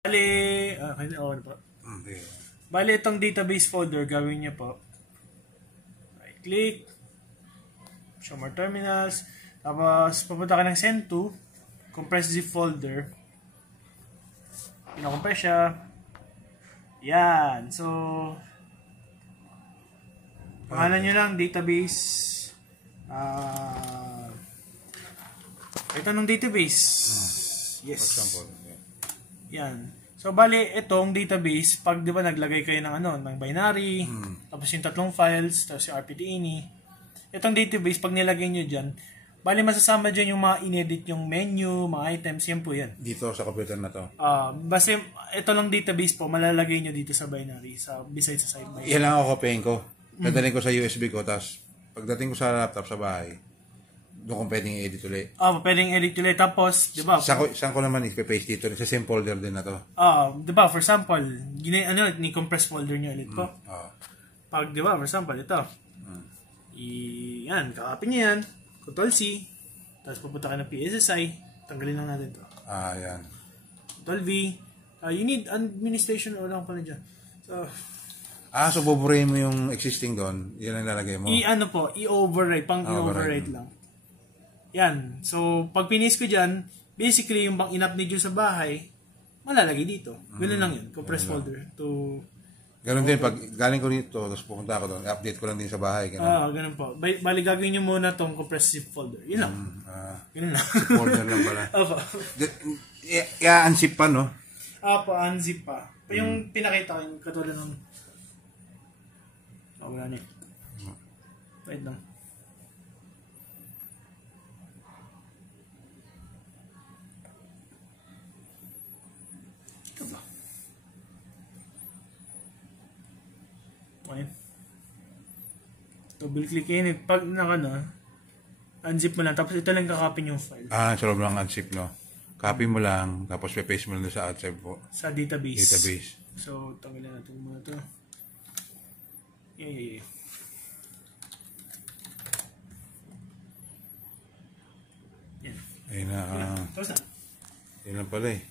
Bali, ano po? Okay. Bali, itong database folder, gawin niyo po. Right click, show more terminals, tapos pupunta ka ng send to, compress zip folder, pinakompress siya. Yan. So, pangalan nyo lang, database. Ito ng database. Yes. For example. Yan. So, bali, itong database, pag di ba naglagay kayo ng ng binary, tapos yung tatlong files, tapos yung RPT-INI, itong database, pag nilagay nyo dyan, bali, masasama dyan yung mga inedit yung menu, mga items, yan po yan. Dito sa computer na to? Basta, ito lang database po, malalagay nyo dito sa binary, besides sa side by. Yan lang ako copying ko. Dadalhin ko sa USB ko, tapos pagdating ko sa laptop sa bahay, doon kong pwedeng i-edit ulit. Pwedeng edit ulit. Tapos, di ba? Saan ko naman i-paste dito? Sa same folder din na to. Di ba, for example, ni-compress folder nyo ulit po. Pag, di ba, for example, ito. Yan, kakapin nyo yan. Ctrl-C. Tapos pupunta ka ng PSSI. Tanggalin lang natin to. Yan. Ctrl-V. You need administration o lang pala dyan. So buburahin mo yung existing doon. Yan ang lalagay mo. I-override. I-override lang. Yan. So, pag pinis ko dyan, basically, yung bang in-update nyo sa bahay, malalagay dito. Ganun lang yun. Compress folder. Ganun din, pag galing ko dito, tapos pupunta ako doon, update ko lang din sa bahay. Ganun po. Bali, gagawin nyo muna tong compress zip folder. Yun lang. Ganun lang. Zip folder lang pala. Opo. I-unzip pa, no? Unzip pa. Yung pinakita ko, yung katulad ng... wala na yun. Wait lang. Okay. Double clickin it. Pag unzip mo lang. Tapos ito lang kakapin yung file. Sarap lang unzip, no? Copy mo lang, tapos paste mo lang sa outside po. Sa database. Database. So, tanggalin natin muna ito. Yeah. Yan. Ayun na. Tapos na. Yan lang pala eh.